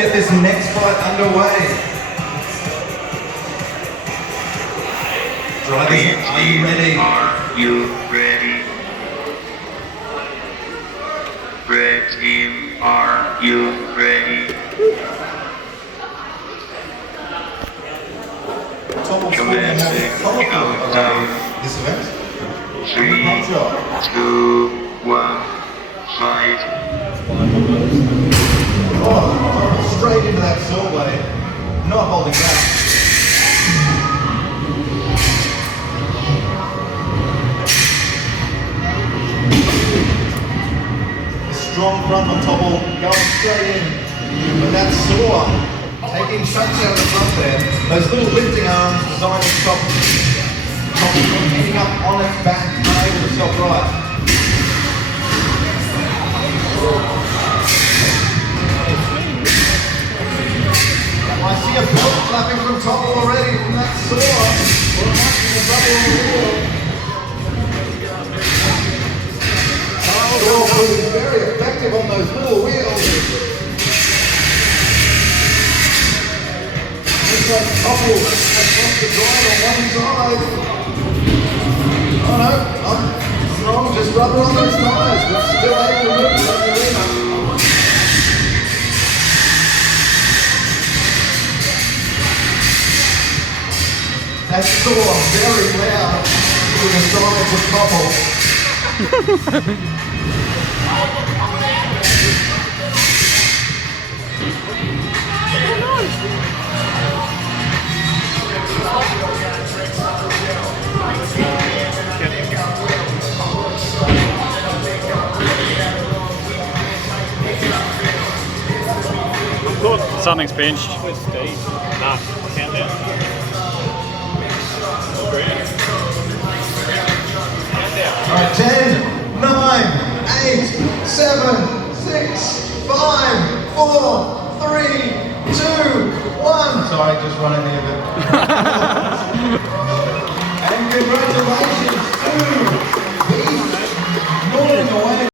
get this next fight underway. Drivers, are you ready? Are you ready? Red team, are you ready? Topple Commencing countdown. This event. 3, 2, 1, fight. Oh, straight into that saw blade. Not holding back. Strong front on Topple, going straight in. But that saw, taking shots out of the front there. Those little lifting arms designed to stop Topple from ending up on its back, unable to stop right. I see a belt clapping from Topple already from that saw. Or it might be a double wheel. Saw was very effective on those little wheels. Looks like Topple has lost the drive on one side. Oh no, I'm strong, just rubber on those tires, but still able to move in the arena. That saw very loud to the sides of Topple. Something's pinched. Nah, can't do it. Alright, 10, 9, 8, 7, 6, 5, 4, 3, 2, 1. Sorry, just running the event.